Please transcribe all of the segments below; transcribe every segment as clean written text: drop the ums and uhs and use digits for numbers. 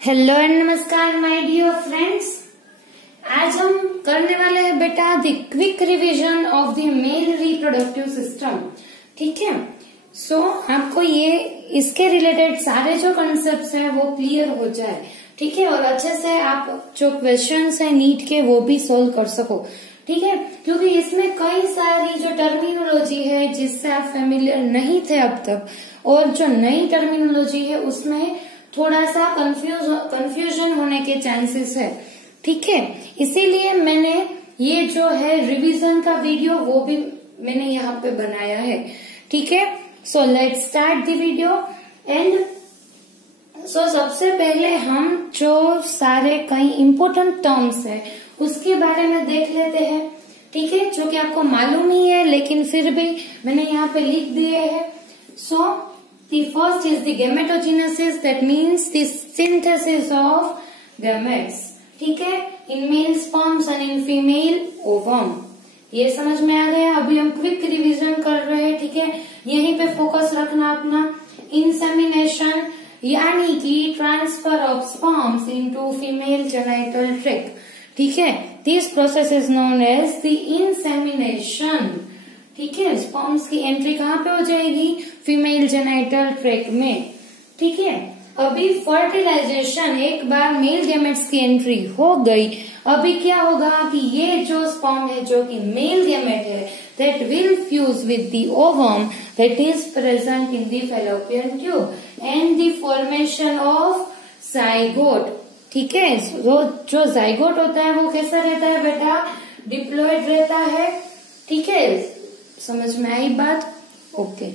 Hello and नमस्कार my dear friends. आज हम करने वाले हैं बेटा the quick revision of the male reproductive system. ठीक है, सो आपको ये इसके रिलेटेड सारे जो कॉन्सेप्ट्स हैं वो क्लियर हो जाए। ठीक है, और अच्छे से आप जो क्वेश्चंस है नीट के वो भी सोल्व कर सको। ठीक है, क्योंकि इसमें कई सारी जो टर्मिनोलॉजी है जिससे आप फेमिलियर नहीं थे अब तक, और जो नई टर्मिनोलॉजी है उसमें थोड़ा सा कंफ्यूजन होने के चांसेस है। ठीक है, इसीलिए मैंने ये जो है रिवीजन का वीडियो वो भी मैंने यहाँ पे बनाया है। ठीक है, so let's start the video. And so सबसे पहले हम जो सारे कई इम्पोर्टेंट टर्म्स है उसके बारे में देख लेते हैं। ठीक है, जो कि आपको मालूम ही है लेकिन फिर भी मैंने यहाँ पे लिख दिए हैं। सो the first is the gametogenesis, that means the synthesis of gametes. ठीक है, in male sperms and in female ovum। ये समझ में आ गया। अभी हम क्विक रिवीजन कर रहे हैं। ठीक है, यहीं पे फोकस रखना अपना। इंसेमिनेशन यानी कि transfer of sperms into female genital tract. ठीक है, this process is known as the insemination. ठीक है, स्पर्म्स की एंट्री कहाँ पे हो जाएगी? फीमेल जेनिटल ट्रैक्ट में। ठीक है, अभी फर्टिलाइजेशन, एक बार मेल गैमेट्स की एंट्री हो गई, अभी क्या होगा कि ये जो स्पर्म है जो कि मेल गैमेट है that will fuse with the ovum that is present in the fallopian tube and the formation of zygote। ठीक है, जो जाइगोट होता है वो कैसा रहता है बेटा? डिप्लॉयड रहता है। ठीक है, समझ में आई बात? ओके,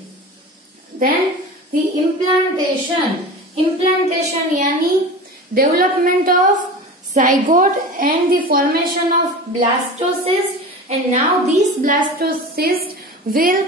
देन द इम्प्लांटेशन यानी development of zygote and the formation of blastocyst, and now this blastocyst will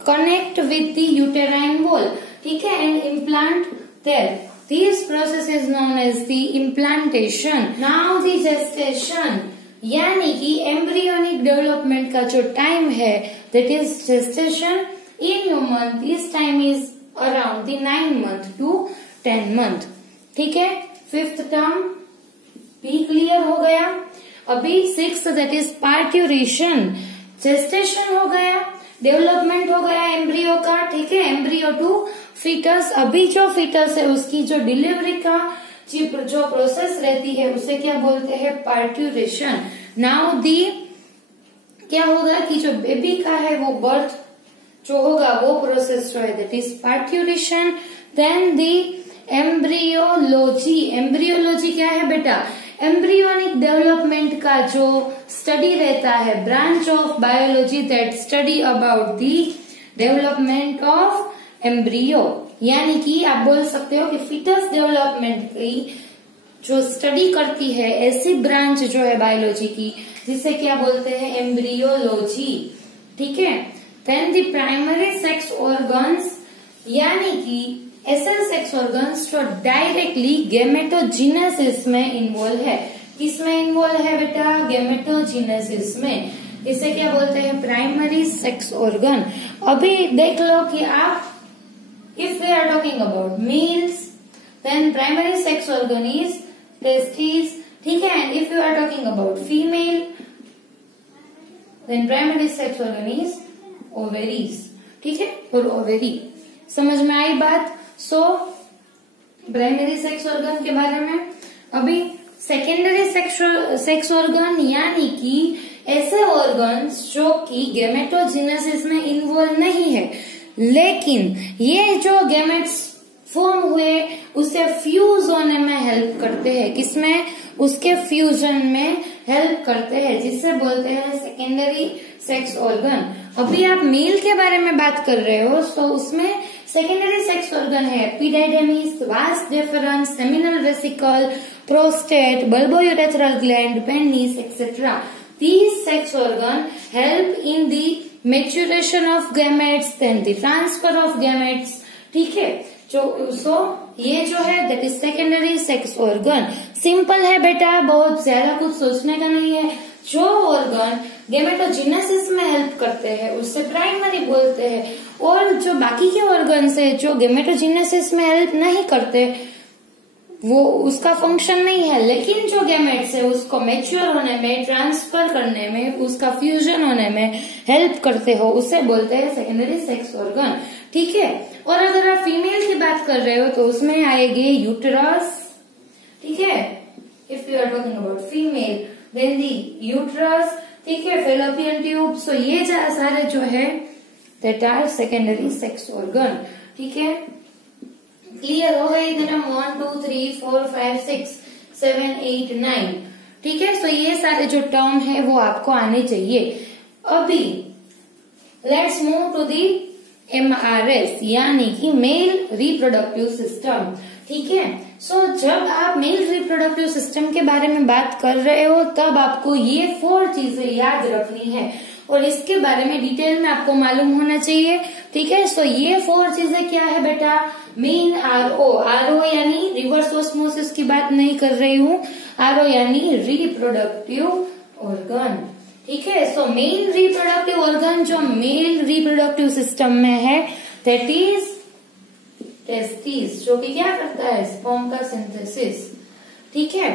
connect with the uterine wall. ठीक है, and implant there. This process is known as the implantation. Now the gestation यानी कि embryonic development का जो time है that is gestation in human, this time is around the 9 month to 10 month। ठीक है, fifth term भी clear हो गया। अभी sixth that is parturition। Gestation हो गया, डेवलपमेंट हो गया एम्ब्रियो का। ठीक है, एम्ब्रियो टू फीटस। अभी जो फीटस है उसकी जो डिलीवरी का जो प्रोसेस रहती है उसे क्या बोलते हैं? पार्ट्यूरेशन। नाउ दी क्या होगा कि जो बेबी का है वो बर्थ जो होगा वो प्रोसेस जो है that is parturition. Then the embryology. Embryology क्या है बेटा? एम्ब्रियोनिक डेवलपमेंट का जो स्टडी रहता है, branch of biology that study about the development of embryo. यानी कि आप बोल सकते हो कि फिटस डेवलपमेंट की जो स्टडी करती है ऐसी ब्रांच जो है बायोलॉजी की जिसे क्या बोलते हैं? एम्ब्रियोलॉजी। ठीक है, then the primary sex organs यानी कि ऐसे सेक्स ऑर्गन्स जो डायरेक्टली गैमेटोजेनेसिस में इन्वॉल्व है। किसमें इन्वॉल्व है बेटा? गैमेटोजेनेसिस में। इसे क्या बोलते हैं? Primary sex organ. अभी देख लो कि आप if we are talking about males then primary sex organ is testes। ठीक है, and if you are talking about female then primary sex organ is ovaries। ठीक है, और ओवेरी। समझ में आई बात? सो प्राइमरी सेक्स ऑर्गन के बारे में। अभी सेकेंडरी सेक्स ऑर्गन यानी कि ऐसे ऑर्गन्स जो कि गैमेटोजेनेसिस में इन्वॉल्व नहीं है लेकिन ये जो गैमेट्स फॉर्म हुए उसे फ्यूज होने में हेल्प करते हैं। किसमें? उसके फ्यूजन में हेल्प करते हैं, जिसे बोलते हैं सेकेंडरी सेक्स ऑर्गन। अभी आप मेल के बारे में बात कर रहे हो तो उसमें सेकेंडरी सेक्स ऑर्गन है epididymis, vas deferens, seminal vesicle, prostate, bulbourethral gland, penis etcetera. These sex organ help in the maturation of gametes, then the transfer of gametes। ठीक है, सो ये जो है that is secondary sex organ. Simple है बेटा, बहुत ज्यादा कुछ सोचने का नहीं है। जो ऑर्गन गैमेटोजेनेसिस में हेल्प करते हैं उससे प्राइमरी बोलते हैं, और जो बाकी के ऑर्गन्स है जो गैमेटोजेनेसिस में हेल्प नहीं करते वो उसका फंक्शन नहीं है, लेकिन जो गैमेट्स है उसको मैच्योर होने में, ट्रांसफर करने में, उसका फ्यूजन होने में हेल्प करते हो, उसे बोलते हैं सेकेंडरी सेक्स ऑर्गन। ठीक है। और अगर आप फीमेल की बात कर रहे हो तो उसमें आएगी यूट्रस। ठीक है, if you are talking about female then the uterus. ठीक है, फेलोपियन ट्यूब। सो ये सारे जो है that are secondary sex organ. ठीक है, क्लियर हो गई? इधर 1 2 3 4 5 6 7 8 9। ठीक है, सो ये सारे जो टर्म है वो आपको आने चाहिए। अभी let's move to the MRS यानी कि मेल रिप्रोडक्टिव सिस्टम। ठीक है, सो जब आप मेल रिप्रोडक्टिव सिस्टम के बारे में बात कर रहे हो तब आपको ये 4 चीजें याद रखनी है और इसके बारे में डिटेल में आपको मालूम होना चाहिए। ठीक है, सो ये 4 चीजें क्या है बेटा? मेन RO यानी रिवर्स ऑस्मोसिस की बात नहीं कर रही हूँ, RO यानी रिप्रोडक्टिव ऑर्गन। ठीक है, सो मेन रिप्रोडक्टिव ऑर्गन जो मेल रिप्रोडक्टिव सिस्टम में है दैट इज टेस्टिस, जो कि क्या करता है? स्पर्म का सिंथेसिस। ठीक है,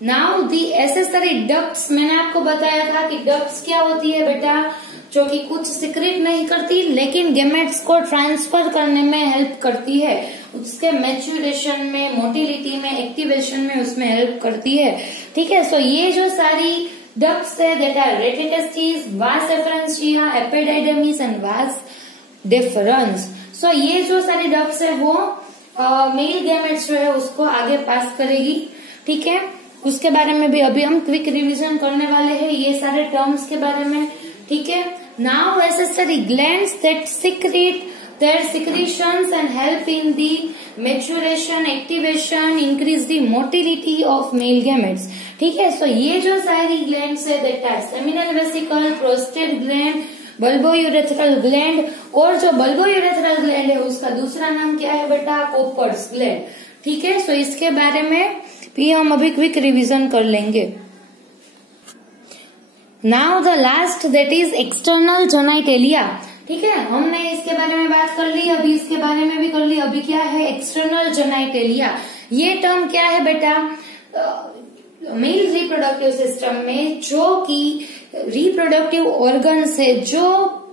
नाउ दी एसेसरी डक्ट्स, मैंने आपको बताया था कि डक्ट्स क्या होती है बेटा? जो कि कुछ सिक्रेट नहीं करती लेकिन गैमेट्स को ट्रांसफर करने में हेल्प करती है, उसके मैच्योरेशन में, मोटिलिटी में, एक्टिवेशन में उसमें हेल्प करती है। ठीक है, सो ये जो सारी डक्ट्स है that are rete testis, vas efferentia, epididymis and vas deferens. So ये जो सारी डक्ट्स है वो मेल गैमेट्स जो है उसको आगे पास करेगी। ठीक है, उसके बारे में भी अभी हम क्विक रिवीजन करने वाले हैं ये सारे टर्म्स के बारे में। ठीक है, now accessory glands that secrete their secretions and help in the maturation, activation, increase the motility of male gametes. ठीक है, सो ये जो सारी ग्लैंड्स है that are seminal vesicle, prostate gland, bulbourethral gland, और जो बल्बोयूरेथ्रल ग्लैंड है उसका दूसरा नाम क्या है बेटा? कोपर्स ग्लैंड। ठीक है, सो इसके बारे में भी हम अभी क्विक रिवीजन कर लेंगे। Now the last that is external genitalia. ठीक है, हमने इसके बारे में बात कर ली, अभी इसके बारे में भी कर ली। अभी क्या है? External genitalia. ये टर्म क्या है बेटा? मेल रिप्रोडक्टिव सिस्टम में जो कि रिप्रोडक्टिव ऑर्गन्स है जो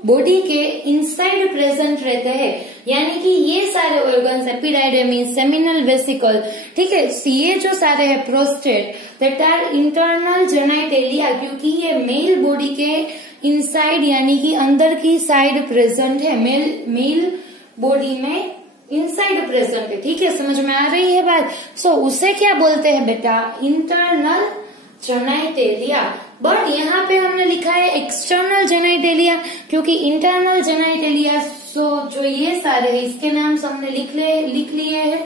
बॉडी के इनसाइड प्रेजेंट रहते हैं, यानी कि ये सारे ऑर्गन्स, एपिडाइडमिस, सेमिनल वेसिकल, ठीक है, ये जो सारे है prostate that are internal genitalia, क्योंकि ये मेल बॉडी के इनसाइड यानी कि अंदर की साइड प्रेजेंट है, मेल बॉडी में इनसाइड प्रेजेंट है। ठीक है, समझ में आ रही है बात? सो उसे क्या बोलते हैं बेटा? Internal genitalia. बट यहाँ पे हमने लिखा है एक्सटर्नल जेनिटलिया, क्योंकि इंटरनल जेनिटलिया सो जो ये सारे है इसके नाम हमने लिख लिए हैं।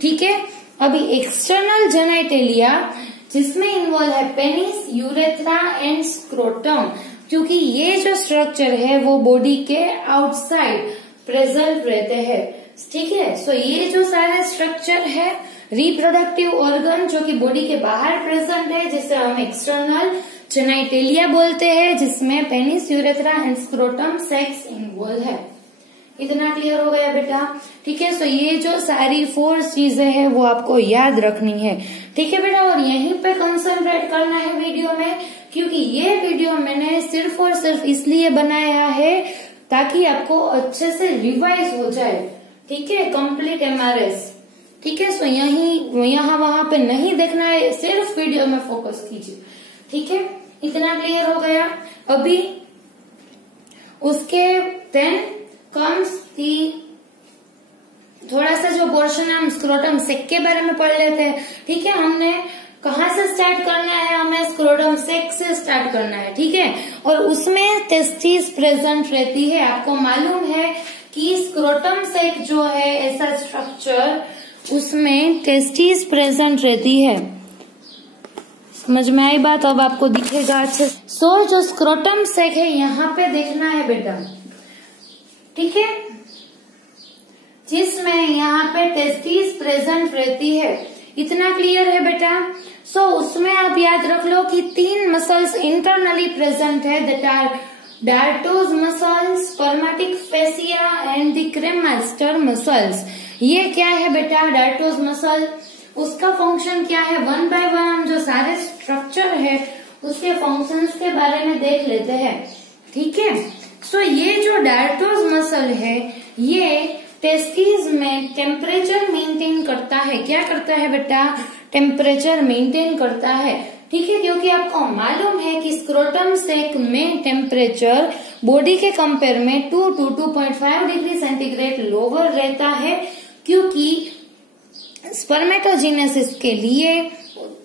ठीक है, अभी एक्सटर्नल जेनिटलिया जिसमें इन्वॉल्व है पेनिस, यूरेथ्रा एंड स्क्रोटम, क्योंकि ये जो स्ट्रक्चर है वो बॉडी के आउटसाइड प्रेजेंट रहते हैं। ठीक है, सो ये जो सारे स्ट्रक्चर है रिप्रोडक्टिव ऑर्गन जो कि बॉडी के बाहर प्रेजेंट है, जिसे हम एक्सटर्नल जेनिटलिया बोलते हैं, जिसमें penis, urethra and scrotum sex involve है। इतना क्लियर हो गया बेटा? ठीक है, सो ये जो सारी 4 चीजें हैं वो आपको याद रखनी है। ठीक है बेटा, और यहीं पे कंसंट्रेट करना है वीडियो में, क्योंकि ये वीडियो मैंने सिर्फ और सिर्फ इसलिए बनाया है ताकि आपको अच्छे से रिवाइज हो जाए। ठीक है, कंप्लीट MRS। ठीक है, सो यहाँ वहां पे नहीं देखना है, सिर्फ वीडियो में फोकस कीजिए। ठीक है, इतना क्लियर हो गया? अभी उसके देन कम्स दी थोड़ा सा जो पोर्शन हम स्क्रोटम सेक के बारे में पढ़ लेते हैं। ठीक है, हमने कहाँ से स्टार्ट करना है? हमें स्क्रोटम सेक से स्टार्ट करना है। ठीक है, और उसमें टेस्टिस प्रेजेंट रहती है। आपको मालूम है कि स्क्रोटम सेक जो है ऐसा स्ट्रक्चर, उसमें टेस्टिस प्रेजेंट रहती है। समझ में आई बात? अब आपको दिखेगा अच्छे। सो जो स्क्रोटम सेक है यहाँ पे देखना है बेटा। ठीक है, जिसमें यहाँ पे टेस्टिस प्रेजेंट रहती है। इतना क्लियर है बेटा? सो उसमें आप याद रख लो कि 3 मसल्स इंटरनली प्रेजेंट है that are dartos muscles, spermatic fascia and the cremaster muscles. ये क्या है बेटा? डार्टोज मसल उसका फंक्शन क्या है, 1 बाय 1 हम जो सारे स्ट्रक्चर है उसके फंक्शंस के बारे में देख लेते हैं। ठीक है, सो ये जो डायटोज मसल है ये टेस्टिस में टेम्परेचर मेंटेन करता है। क्या करता है बेटा, टेम्परेचर मेंटेन करता है। ठीक है, क्योंकि आपको मालूम है कि स्क्रोटम सैक में टेम्परेचर बॉडी के कंपेयर में 2 to 2.5 डिग्री सेंटीग्रेड लोअर रहता है, क्योंकि स्पर्मेटोजेनेसिस के लिए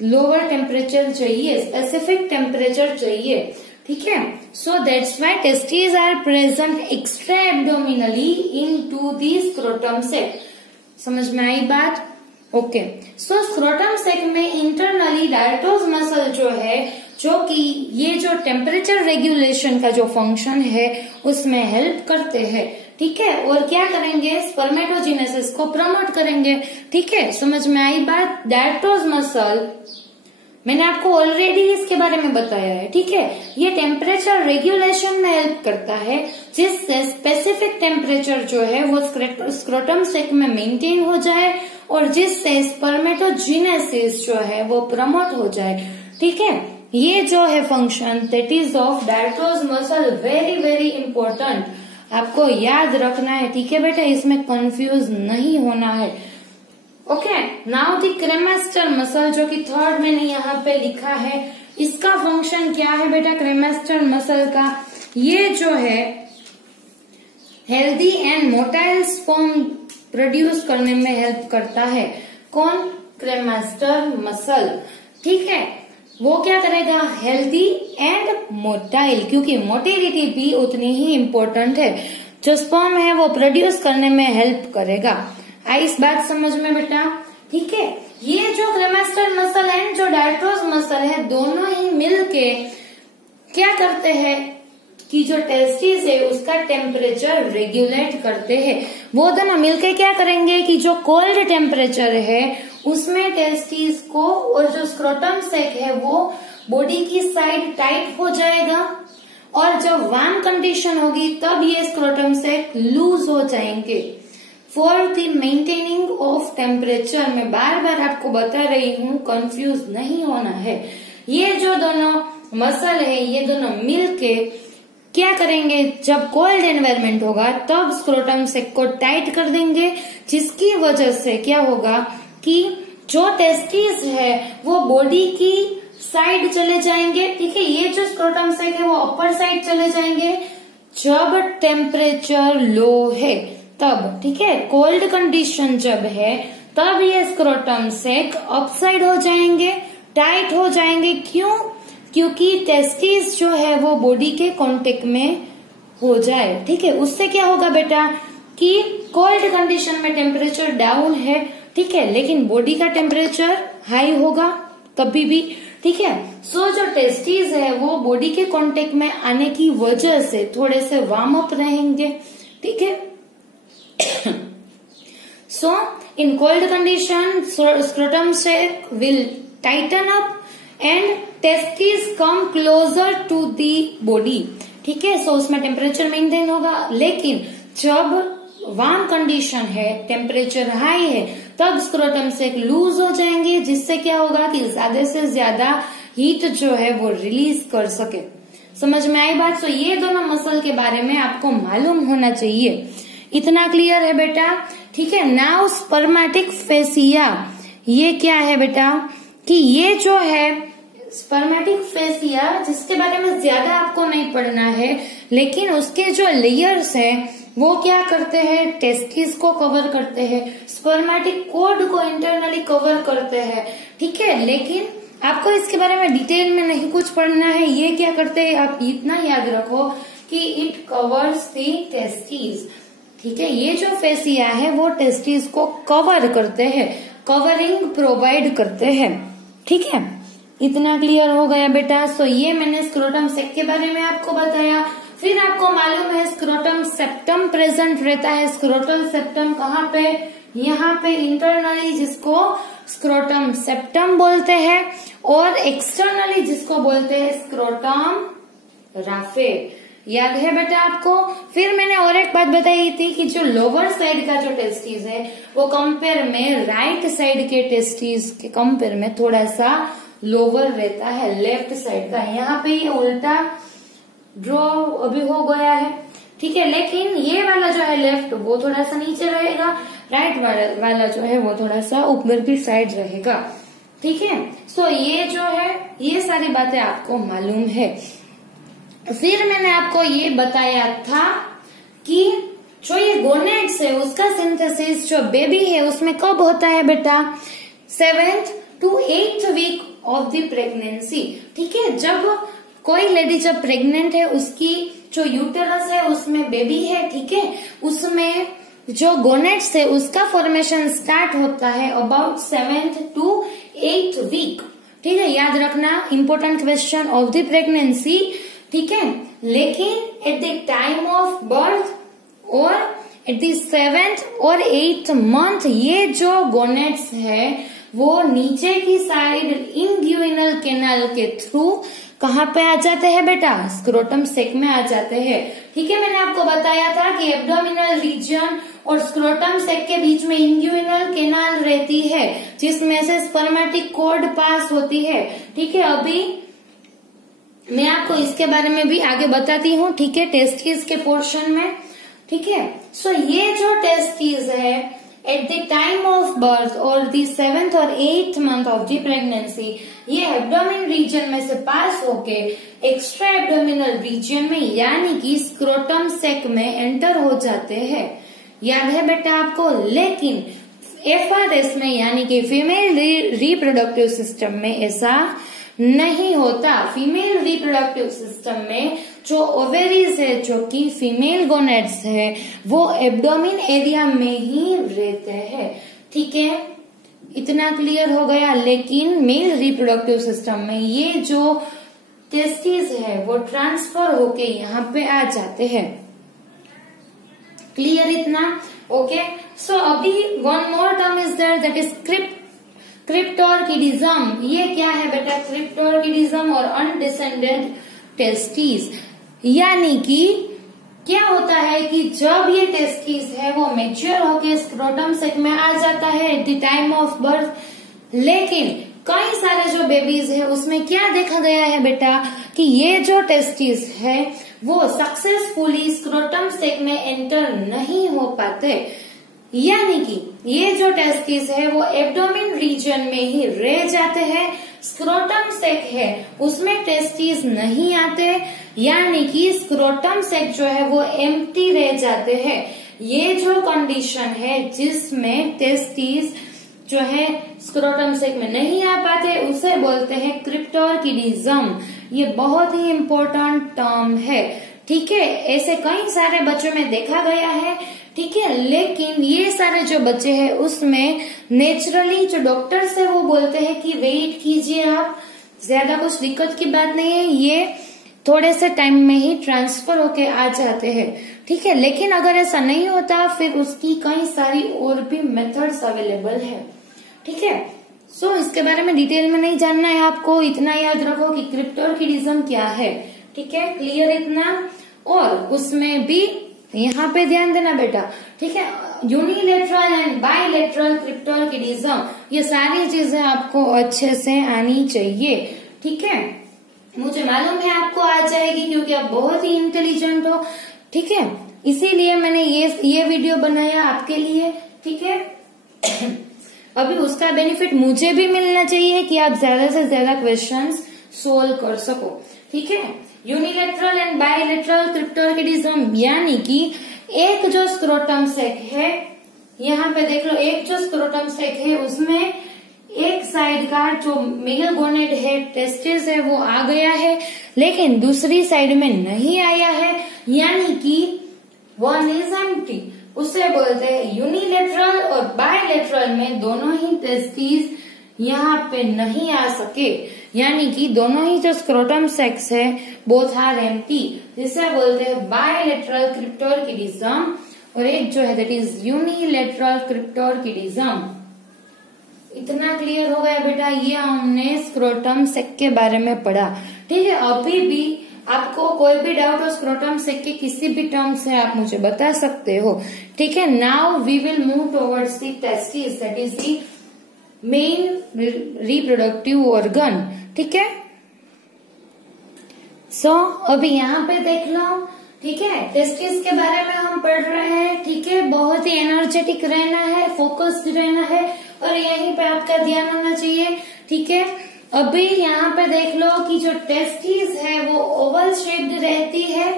लोअर टेम्परेचर चाहिए, स्पेसिफिक टेम्परेचर चाहिए। ठीक है, so that's why testis are present extra abdominally into the scrotum sac. समझ में आई बात? ओके, सो स्क्रोटम सैक में इंटरनली डायटोज मसल जो है, जो कि ये जो टेम्परेचर रेगुलेशन का जो फंक्शन है उसमें हेल्प करते हैं। ठीक है, और क्या करेंगे, स्पर्मेटोजेनेसिस को प्रमोट करेंगे। ठीक है, समझ में आई बात? डायटोज मसल मैंने आपको ऑलरेडी इसके बारे में बताया है। ठीक है, ये टेम्परेचर रेगुलेशन में हेल्प करता है, जिससे स्पेसिफिक टेम्परेचर जो है वो स्क्रोटम सैक में मेंटेन हो जाए और जिससे स्पर्मेटोजेनेसिस जो है वो प्रमोट हो जाए। ठीक है, ये जो है function that is of dartos muscle, very very important, आपको याद रखना है। ठीक है बेटा, इसमें कंफ्यूज नहीं होना है। Okay, now the cremaster muscle, जो कि थर्ड मैंने यहाँ पे लिखा है, इसका फंक्शन क्या है बेटा क्रेमास्टर मसल का? ये जो है healthy and motile sperm produce करने में हेल्प करता है। कौन? Cremaster muscle. ठीक है, वो क्या करेगा, हेल्दी एंड मोटाइल, क्योंकि मोटिलिटी भी उतनी ही इम्पोर्टेंट है। जो स्पर्म है वो प्रोड्यूस करने में हेल्प करेगा। आई इस बात समझ में बेटा? ठीक है, ये जो क्रेमास्टर मसल एंड जो डायटोज मसल है, दोनों ही मिलके क्या करते हैं कि जो टेस्टिस है उसका टेम्परेचर रेगुलेट करते हैं। वो दोनों मिलके क्या करेंगे कि जो कोल्ड टेम्परेचर है उसमें टेस्टिस को और जो स्क्रोटम सैक है वो बॉडी की साइड टाइट हो जाएगा, और जब वार्म कंडीशन होगी तब ये स्क्रोटम सैक लूज हो जाएंगे। For the maintaining of temperature, मैं बार बार आपको बता रही हूँ, कंफ्यूज नहीं होना है। ये जो दोनों मसल है ये दोनों मिलके क्या करेंगे, जब कोल्ड एनवायरमेंट होगा तब स्क्रोटम सैक को टाइट कर देंगे, जिसकी वजह से क्या होगा कि जो टेस्टिस है वो बॉडी की साइड चले जाएंगे। ठीक है, ये जो स्क्रोटम सैक है वो अपर साइड चले जाएंगे जब टेम्परेचर लो है तब। ठीक है, कोल्ड कंडीशन जब है तब ये स्क्रोटम सैक अपसाइड हो जाएंगे, टाइट हो जाएंगे। क्यों? क्योंकि टेस्टिस जो है वो बॉडी के कांटेक्ट में हो जाए। ठीक है, उससे क्या होगा बेटा कि कोल्ड कंडीशन में टेम्परेचर डाउन है, ठीक है, लेकिन बॉडी का टेम्परेचर हाई होगा कभी भी। ठीक है, सो जो टेस्टिस है वो बॉडी के कांटेक्ट में आने की वजह से थोड़े से वार्म अप रहेंगे। ठीक है, so in cold condition scrotum sac will tighten up and testes come closer to the body। ठीक है, सो उसमें टेम्परेचर मेंटेन होगा, लेकिन जब वार्म कंडीशन है, टेम्परेचर हाई है, तब स्क्रोटम सैक लूज हो जाएंगे, जिससे क्या होगा कि ज्यादा से ज्यादा हीट जो है वो रिलीज कर सके। समझ में आई बात? सो ये दोनों मसल के बारे में आपको मालूम होना चाहिए। इतना क्लियर है बेटा? ठीक है, नाउ स्पर्मेटिक फेसिया, ये क्या है बेटा कि ये जो है स्पर्मेटिक फेसिया, जिसके बारे में ज्यादा आपको नहीं पढ़ना है, लेकिन उसके जो लेयर्स हैं वो क्या करते हैं, टेस्टिस को कवर करते हैं, स्पर्मेटिक कोड को इंटरनली कवर करते हैं। ठीक है, लेकिन आपको इसके बारे में डिटेल में नहीं कुछ पढ़ना है। ये क्या करते हैं, आप इतना याद रखो कि इट कवर्स द टेस्टिस। ठीक है, ये जो फेसिया है वो टेस्टिस को कवर करते हैं, कवरिंग प्रोवाइड करते हैं। ठीक है, इतना क्लियर हो गया बेटा? सो ये मैंने स्क्रोटम सैक के बारे में आपको बताया। फिर आपको मालूम है स्क्रोटम सेप्टम प्रेजेंट रहता है। स्क्रोटल सेप्टम कहाँ पे? यहाँ पे इंटरनली, जिसको स्क्रोटम सेप्टम बोलते हैं, और एक्सटर्नली जिसको बोलते हैं स्क्रोटम राफे। याद है बेटा आपको? फिर मैंने और एक बात बताई थी कि जो लोअर साइड का जो टेस्टिस है वो कंपेयर में राइट साइड के टेस्टिस के कंपेयर में थोड़ा सा लोअर रहता है लेफ्ट साइड का। यहाँ पे ये उल्टा ड्रॉ अभी हो गया है, ठीक है, लेकिन ये वाला जो है लेफ्ट वो थोड़ा सा नीचे रहेगा, राइट वाला जो है वो थोड़ा सा ऊपर की साइड रहेगा, ठीक है। सो ये जो है ये सारी बातें आपको मालूम है। फिर मैंने आपको ये बताया था कि जो ये गोनेड्स है उसका सिंथेसिस जो बेबी है उसमें कब होता है बेटा? 7th to 8th week of the pregnancy, ठीक है। जब कोई लेडी जब प्रेग्नेंट है उसकी जो यूटेरस है उसमें बेबी है, ठीक है, उसमें जो गोनेड्स है उसका फॉर्मेशन स्टार्ट होता है about 7th to 8th week, ठीक है। याद रखना, important question of the pregnancy, ठीक है। लेकिन at the time of birth और एट द 7th और 8th मंथ ये जो गोनेड्स है वो नीचे की साइड इंग्यूइनल कैनाल के थ्रू कहाँ पे आ जाते हैं बेटा? स्क्रोटम सेक में आ जाते हैं, ठीक है। मैंने आपको बताया था कि एब्डोमिनल रीजन और स्क्रोटम सेक के बीच में इंग्यूइनल कैनाल रहती है जिसमें से स्पर्मेटिक कॉर्ड पास होती है, ठीक है। अभी मैं आपको इसके बारे में भी आगे बताती हूँ, ठीक है, टेस्टिस के पोर्शन में, ठीक है। सो ये जो टेस्टिस है at the time of birth और द 7th और 8th month of the pregnancy ये एब्डोमिन रीजन में से पास होके एक्स्ट्रा एब्डोमिनल रीजन में यानी कि स्क्रोटम सेक में एंटर हो जाते हैं, याद है बेटा आपको। लेकिन FRS में यानी कि फीमेल रिप्रोडक्टिव सिस्टम में ऐसा नहीं होता। फीमेल रिप्रोडक्टिव सिस्टम में जो ओवेरीज है जो कि फीमेल गोनेड्स है वो एब्डोमिन एरिया में ही रहते हैं, ठीक है, इतना क्लियर हो गया। लेकिन मेल रिप्रोडक्टिव सिस्टम में ये जो टेस्टिस है वो ट्रांसफर होके यहाँ पे आ जाते हैं, क्लियर इतना? ओके। सो अभी one more term is there that is cryptorchidism. ये क्या है बेटा? क्रिप्टोर्किडिज्म और अनडिसेंडेड टेस्टिस, यानी कि क्या होता है कि जब ये टेस्टिस है वो मैच्योर होके स्क्रोटम सेक में आ जाता है at the time of birth, लेकिन कई सारे जो बेबीज है उसमें क्या देखा गया है बेटा कि ये जो टेस्टिस है वो सक्सेसफुली स्क्रोटम सेक में एंटर नहीं हो पाते, यानी कि ये जो टेस्टिस है वो एब्डोमिन रीजन में ही रह जाते हैं, स्क्रोटम सेक है उसमें टेस्टिस नहीं आते, यानी कि स्क्रोटम सेक जो है वो एम्प्टी रह जाते हैं। ये जो कंडीशन है जिसमें टेस्टिस जो है स्क्रोटम सेक में नहीं आ पाते उसे बोलते हैं क्रिप्टोर्किडिज्म। ये बहुत ही इम्पोर्टेंट टर्म है, ठीक है। ऐसे कई सारे बच्चों में देखा गया है, ठीक है, लेकिन ये सारे जो बच्चे हैं उसमें नेचुरली जो डॉक्टर्स है वो बोलते हैं कि वेट कीजिए आप, ज्यादा कुछ दिक्कत की बात नहीं है, ये थोड़े से टाइम में ही ट्रांसफर होके आ जाते हैं, ठीक है। लेकिन अगर ऐसा नहीं होता फिर उसकी कई सारी और भी मेथड्स अवेलेबल है, ठीक है। सो इसके बारे में डिटेल में नहीं जानना है आपको, इतना याद रखो कि क्रिप्टोर्किडिज्म क्या है, ठीक है, क्लियर इतना। और उसमें भी यहाँ पे ध्यान देना बेटा, ठीक है, यूनिलेटरल एंड बायलेटरल क्रिप्टोर्किडिज्म ये सारी चीजें आपको अच्छे से आनी चाहिए, ठीक है। मुझे मालूम है आपको आ जाएगी क्योंकि आप बहुत ही इंटेलिजेंट हो, ठीक है, इसीलिए मैंने ये वीडियो बनाया आपके लिए, ठीक है। अभी उसका बेनिफिट मुझे भी मिलना चाहिए कि आप ज्यादा से ज्यादा क्वेश्चंस सोल्व कर सको, ठीक है। यूनिलेटरल एंड बायलेटरल क्रिप्टोर्किडिज्म यानी कि एक जो स्क्रोटम सेक है, यहाँ पे देख लो, एक जो स्क्रोटम सेक है उसमें एक साइड का जो मेल गोनेड है टेस्टिस है वो आ गया है, लेकिन दूसरी साइड में नहीं आया है, यानी कि वन इज एम्प्टी, उसे बोलते हैं यूनिलेटरल। और बायलेटरल में दोनों ही टेस्टिस यहाँ पे नहीं आ सके, यानी कि दोनों ही जो स्क्रोटम सेक्स है बोथ आर एम्प्टी, जिसे बोलते हैं बायलेटरल क्रिप्टोर्किडिज्म। और एक जो है दैट इज यूनिलेटरल क्रिप्टोर्किडिज्म। इतना क्लियर हो गया बेटा, ये हमने स्क्रोटम सेक के बारे में पढ़ा, ठीक है। अभी भी आपको कोई भी डाउट हो स्क्रोटम सेक के किसी भी टर्म से आप मुझे बता सकते हो, ठीक है। Now we will move towards the testis, that is the main reproductive organ, ठीक है। सो अभी यहाँ पे देख लो, ठीक है, टेस्टिस के बारे में हम पढ़ रहे हैं, ठीक है। बहुत ही एनर्जेटिक रहना है, फोकस्ड रहना है और यहीं पे आपका ध्यान होना चाहिए, ठीक है। अभी यहाँ पे देख लो कि जो टेस्टिस है वो ओवल शेप्ड रहती है,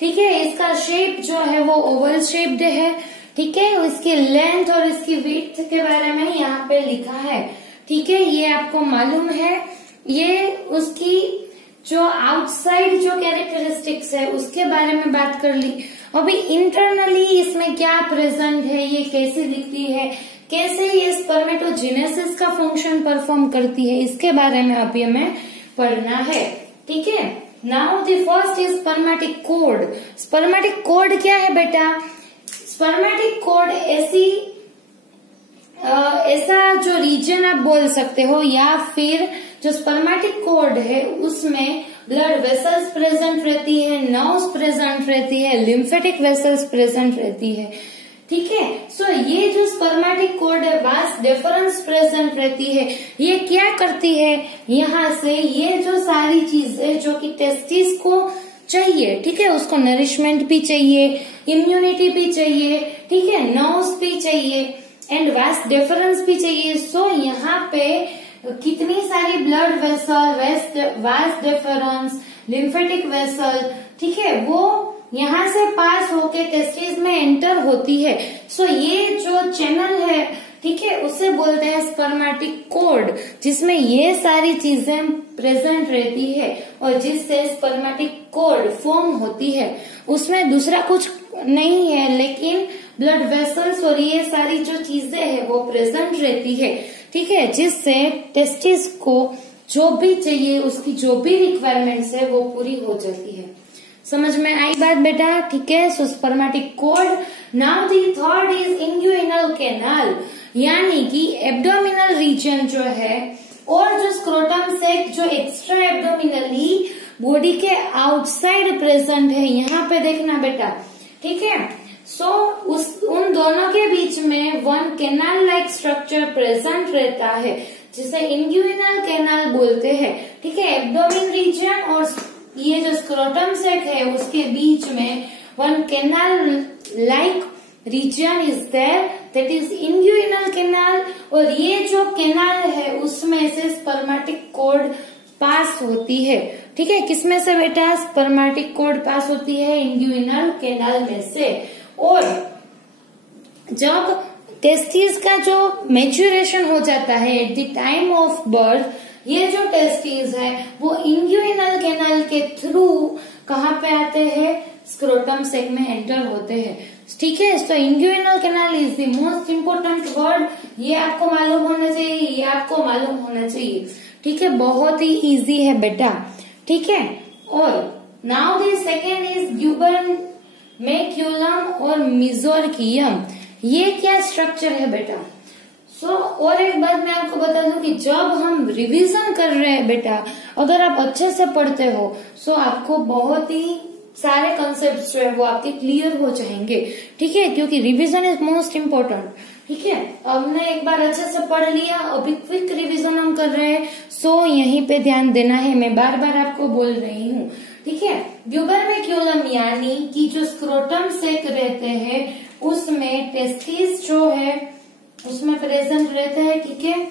ठीक है। इसका शेप जो है वो ओवल शेप्ड है, ठीक है। इसकी लेंथ और इसकी विड्थ के बारे में यहाँ पे लिखा है, ठीक है, ये आपको मालूम है। ये उसकी जो आउटसाइड जो कैरेक्टरिस्टिक्स है उसके बारे में बात कर ली। अभी इंटरनली इसमें क्या प्रेजेंट है, ये कैसे दिखती है, कैसे ये स्पर्मेटोजेनेसिस का फंक्शन परफॉर्म करती है, इसके बारे में अभी हमें पढ़ना है, ठीक है। Now the first is spermatic code. Spermatic code क्या है बेटा? स्पर्मेटिक कोड ऐसा जो रीजन आप बोल सकते हो, या फिर जो स्पर्मेटिक कोड है उसमें ब्लड वेसल्स प्रेजेंट रहती है, नर्व्स प्रेजेंट रहती है, लिम्फेटिक वेसल्स प्रेजेंट रहती है, ठीक है। सो ये जो स्पर्मेटिक कोड है, वास डिफरेंस प्रेजेंट रहती है। ये क्या करती है, यहाँ से ये जो सारी चीजें जो कि टेस्टिस को चाहिए, ठीक है, उसको नरिशमेंट भी चाहिए, इम्यूनिटी भी चाहिए, ठीक है, नर्व्स भी चाहिए एंड वास डिफरेंस भी चाहिए। सो यहाँ पे कितनी सारी blood vessel, vas deferens, lymphatic vessel, ठीक है, वो यहाँ से पास होके टेस्टिस में एंटर होती है। सो ये जो चैनल है, ठीक है, उसे बोलते हैं स्पर्मेटिक कोड, जिसमें ये सारी चीजें प्रेजेंट रहती है और जिससे स्पर्मेटिक कोड फॉर्म होती है। उसमें दूसरा कुछ नहीं है, लेकिन ब्लड वेसल्स और ये सारी जो चीजें है वो प्रेजेंट रहती है, ठीक है, जिससे टेस्टिस को जो भी चाहिए, उसकी जो भी रिक्वायरमेंट्स है वो पूरी हो जाती है। समझ में आई बात बेटा? ठीक है। So spermatic cord. Now the third is inguinal canal, यानी कि एब्डोमिनल रीजन जो है और जो स्क्रोटम सेक जो एक्स्ट्रा एब्डोमिनली बॉडी के आउटसाइड प्रेजेंट है, यहाँ पे देखना बेटा, ठीक है। सो उन दोनों के बीच में one canal like structure present रहता है, जिसे इंग्यूइनल कैनाल बोलते हैं, ठीक है। एब्डोमिन रीजन और ये जो स्क्रोटम सेक है उसके बीच में one canal like region is there, that is inguinal canal. और ये जो कैनाल है उसमें से स्पर्मेटिक कोड पास होती है, ठीक है। किसमें से बेटा? स्पर्मेटिक कोड पास होती है इंग्यूइनल कैनाल में से। और जब टेस्टिस का जो मैच्योरेशन हो जाता है at the time of birth, ये जो टेस्टिस है वो इंग्यूइनल कैनाल के थ्रू कहाँ पे आते हैं? स्क्रोटम सेक में एंटर होते हैं, ठीक है। So inguinal canal is the most important word, ये आपको मालूम होना चाहिए, ये आपको मालूम होना चाहिए, ठीक है। बहुत ही इजी है बेटा, ठीक है। और नाउ द सेकेंड इज ग्यूबरमेक्युलम और मेसोरकियम। ये क्या स्ट्रक्चर है बेटा? और एक बात मैं आपको बता दूं कि जब हम रिवीजन कर रहे हैं बेटा, अगर आप अच्छे से पढ़ते हो सो आपको बहुत ही सारे कॉन्सेप्ट्स जो है वो आपके क्लियर हो जाएंगे, ठीक है, क्योंकि रिवीजन इज मोस्ट इम्पोर्टेंट, ठीक है। हमने एक बार अच्छे से पढ़ लिया, अभी क्विक रिवीजन हम कर रहे हैं, सो यहीं पे ध्यान देना है, मैं बार बार आपको बोल रही हूँ, ठीक है। ग्यूबरमेक्युलम यानी कि जो स्क्रोटम सेक रहते हैं उसमें टेस्टिस जो है उसमें प्रेजेंट रहते हैं, ठीक है।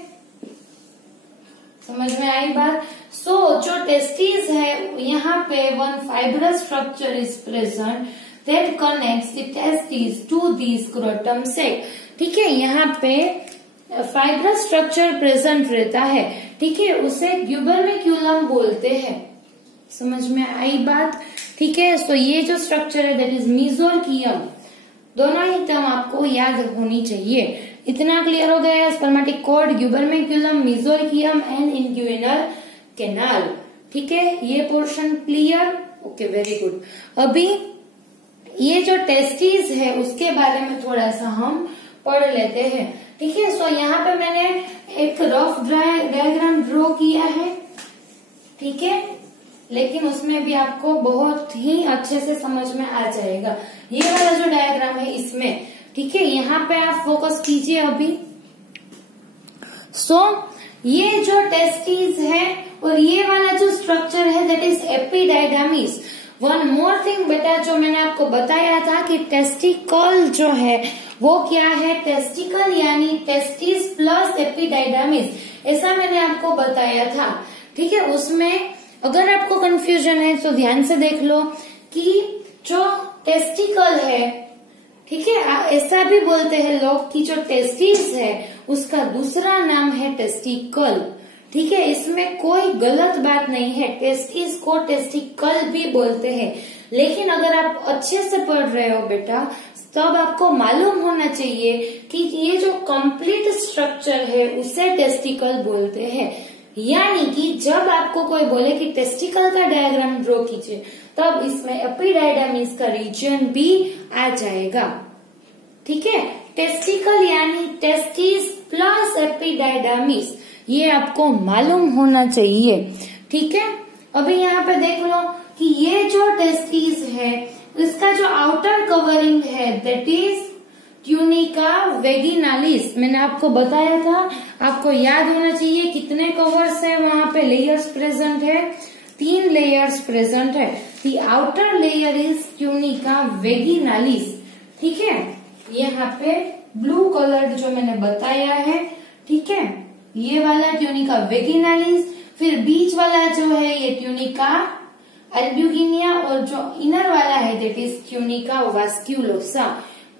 समझ में आई बात? जो टेस्टिस है यहाँ पे one fibrous structure is present that connects the testis to the scrotum sac, ठीक है। यहाँ पे फाइब्रस स्ट्रक्चर प्रेजेंट रहता है, ठीक है, उसे ग्यूबरमेक्युलम बोलते हैं। समझ में आई बात? ठीक है। सो ये जो स्ट्रक्चर है दैट इज मेसोरकियम। दोनों ही टर्म आपको याद होनी चाहिए। इतना क्लियर हो गया? स्पर्मेटिक कोड, ग्यूबरमेक्युलम, मेसोरकियम एंड इंग्यूइनल कैनाल, ठीक है। ये portion clear? Okay, very good. अभी ये जो टेस्टिस है उसके बारे में थोड़ा सा हम पढ़ लेते हैं, ठीक है। सो यहाँ पे मैंने एक रफ डायग्राम ड्रॉ किया है, ठीक है। लेकिन उसमें भी आपको बहुत ही अच्छे से समझ में आ जाएगा। ये वाला जो डायग्राम है इसमें, ठीक है, यहाँ पे आप फोकस कीजिए अभी। ये जो टेस्टिस है और ये वाला जो स्ट्रक्चर है that is एपिडाइडामिस। One more thing बेटा, जो मैंने आपको बताया था कि टेस्टिकल जो है वो क्या है, टेस्टिकल यानी टेस्टिस प्लस एपिडाइडामिस, ऐसा मैंने आपको बताया था। ठीक है, उसमें अगर आपको कंफ्यूजन है तो ध्यान से देख लो कि जो टेस्टिकल है, ठीक है, ऐसा भी बोलते हैं लोग कि जो टेस्टिस है उसका दूसरा नाम है टेस्टिकल। ठीक है, इसमें कोई गलत बात नहीं है, टेस्टिस को टेस्टिकल भी बोलते हैं। लेकिन अगर आप अच्छे से पढ़ रहे हो बेटा, तब आपको मालूम होना चाहिए कि ये जो कंप्लीट स्ट्रक्चर है उसे टेस्टिकल बोलते हैं। यानी कि जब आपको कोई बोले कि टेस्टिकल का डायग्राम ड्रॉ कीजिए, तब इसमें एपिडाइडामिस का रीजन भी आ जाएगा। ठीक है, टेस्टिकल यानी टेस्टिस प्लस एपिडाइडामिस, ये आपको मालूम होना चाहिए। ठीक है, अभी यहाँ पे देख लो कि ये जो टेस्टिस है इसका जो आउटर कवरिंग है दैट इज ट्यूनिका वेगिनालिस। मैंने आपको बताया था, आपको याद होना चाहिए कितने कवर्स है वहां पे, लेयर्स प्रेजेंट है, 3 लेयर्स प्रेजेंट है। The outer layer is tunica vaginalis. ठीक है, यहाँ पे ब्लू कलर जो मैंने बताया है, ठीक है, ये वाला ट्यूनिका वेगिनालिस, फिर बीच वाला जो है ये ट्यूनिका अल्ब्यूगिनिया, और जो इनर वाला है दैट इज ट्यूनिका वास्क्यूलोसा।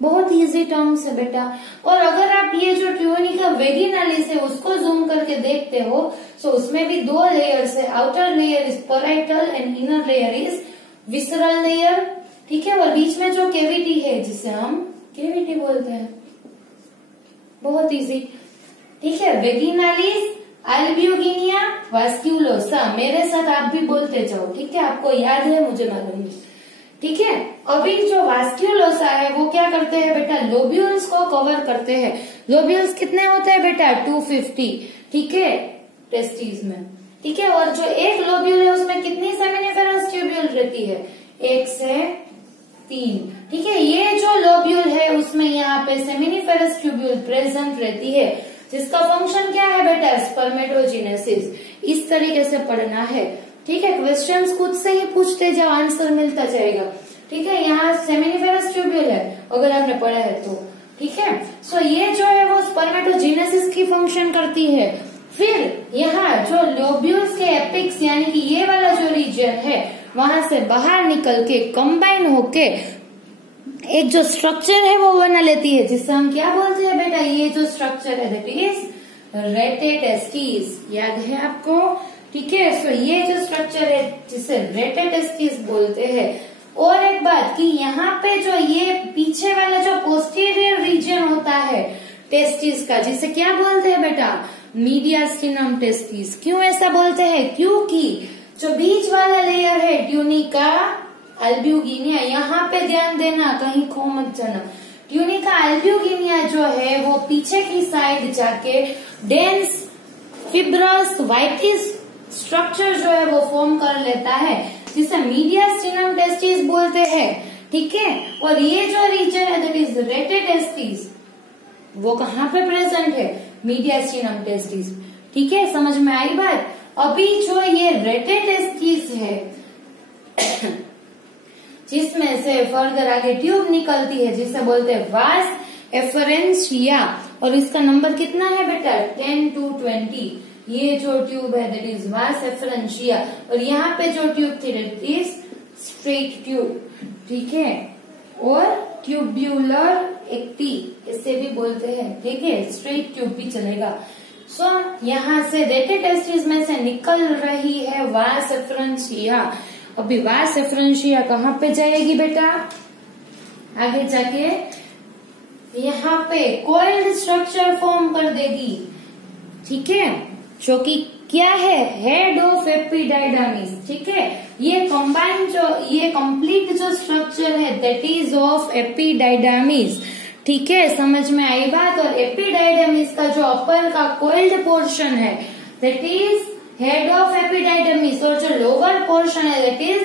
बहुत इजी टर्म्स है बेटा। और अगर आप ये जो ट्यूनिका वेगिनालिस है उसको जूम करके देखते हो तो उसमें भी 2 लेयर्स है, outer layer is parietal and inner layer is visceral layer. ठीक है, और बीच में जो कैविटी है जिसे हम कैविटी बोलते हैं, बहुत इजी। ठीक है, वेगिनालिस, अल्ब्यूगिनिया, वास्क्यूलोसा, मेरे साथ आप भी बोलते जाओ। ठीक है, आपको याद है, मुझे मालूम है। ठीक है, अभी जो वास्क्यूलोसा है वो क्या करते हैं बेटा, लोब्यूल्स को कवर करते हैं। लोब्यूल्स कितने होते हैं बेटा, 250। ठीक है, टेस्टिस में। ठीक है, और जो एक लोब्यूल है उसमें कितनी सेमिनिफेरस ट्यूब्यूल रहती है, 1 से 3। ठीक है, ये जो लोब्यूल है उसमें यहाँ पे सेमिनिफेरस ट्यूब्यूल प्रेजेंट रहती है, जिसका फंक्शन क्या है बेटा, स्पर्मेटोजेनेसिस। इस तरीके से पढ़ना है। ठीक है, क्वेश्चंस खुद से ही पूछते जाओ, आंसर मिलता जाएगा। ठीक है, यहाँ सेमिनिफेरस ट्यूब्यूल है अगर आपने पढ़ा है तो। ठीक है, सो ये जो है वो स्पर्मेटोजेनेसिस की फंक्शन करती है। फिर यहाँ जो लोब्यूल्स के एपिक्स यानी कि ये वाला जो रीजन है वहां से बाहर निकल के कंबाइन होके एक जो स्ट्रक्चर है वो बना लेती है, जिससे हम क्या बोलते हैं बेटा, ये जो स्ट्रक्चर है दैट इज रेटेटेस्टिस। याद है आपको? ठीक है, सो ये जो स्ट्रक्चर है जिसे रेटेटेस्टिस बोलते हैं। और एक बात कि यहाँ पे जो ये पीछे वाला जो पोस्टीरियर रीजन होता है टेस्टिस का, जिसे क्या बोलते हैं बेटा, मीडियास्टिनम टेस्टिस। क्यों ऐसा बोलते हैं, क्योंकि जो बीच वाला लेयर है ट्यूनिका अल्ब्यूगिनिया, यहाँ पे ध्यान देना, कहीं खो मत जाना। ट्यूनिका अल्ब्यूगिनिया जो है वो पीछे की साइड जाके डेंस फिब्रस वाइटिस स्ट्रक्चर जो है वो फॉर्म कर लेता है, जिसे मीडियास्टिनम टेस्टिस बोलते हैं। ठीक है, और ये जो रीजन है दैट इज रेटेटेस्टिस, वो कहाँ पे प्रेजेंट है, मीडियास्टिनम टेस्टिस। ठीक है, समझ में आई बात? अभी जो ये रेटेटेस्टिस है जिसमें से फर्दर आगे ट्यूब निकलती है जिसे बोलते हैं वास एफरेंशिया, और इसका नंबर कितना है बेटा, 10 to 20। ये जो ट्यूब है दैट इज वास एफरेंशिया, और यहाँ पे जो ट्यूब थी दैट इज स्ट्रेट ट्यूब। ठीक है, और ट्यूब्यूलर एक्टी इसे भी बोलते हैं। ठीक है, स्ट्रेट ट्यूब भी चलेगा। सो यहाँ से रेटेटेस्टिस में से निकल रही है वास एफरेंशिया। अभी वास एफरेंशिया कहाँ पे जाएगी बेटा, आगे जाके यहाँ पे कॉइल्ड स्ट्रक्चर फॉर्म कर देगी। ठीक है, जो कि क्या है, हेड ऑफ एपिडाइडामिस। ठीक है, ये कंबाइन जो ये कंप्लीट जो स्ट्रक्चर है दैट इज ऑफ एपिडाइडामिस। ठीक है, समझ में आई बात? और एपिडाइडामिस का जो अपर का कॉइल्ड पोर्शन है that is head of epididymis, और जो लोअर पोर्शन है that is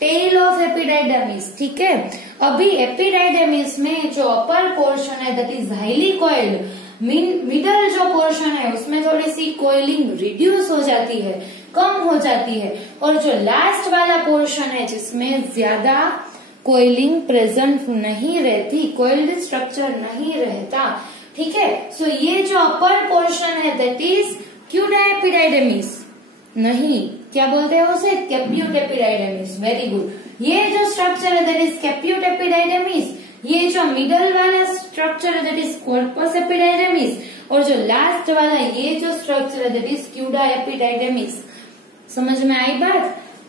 tail of epididymis. ठीक है, अभी एपिडाइडर्मिस में जो अपर पोर्शन है that is highly coiled, middle जो पोर्शन है उसमें थोड़ी सी कोयलिंग रिड्यूस हो जाती है, कम हो जाती है, और जो लास्ट वाला पोर्शन है जिसमें ज्यादा कोयलिंग प्रेजेंट नहीं रहती, कोइल्ड स्ट्रक्चर नहीं रहता। ठीक है, सो ये जो अपर पोर्शन है दैट इज क्यूडा एपिडाइडर्मिस, नहीं क्या बोलते हैं उसे, कैप्यूट एपिडाइडर्मिस। वेरी गुड, ये जो स्ट्रक्चर है दैट इज कैप्यूट एपिडाइडर्मिस, ये जो मिडल वाला स्ट्रक्चर है दैट इज कॉर्पस एपिडाइडर्मिस, और जो लास्ट वाला ये जो स्ट्रक्चर है दैट इज क्यूडा एपिडाइडर्मिस। समझ में आई बात?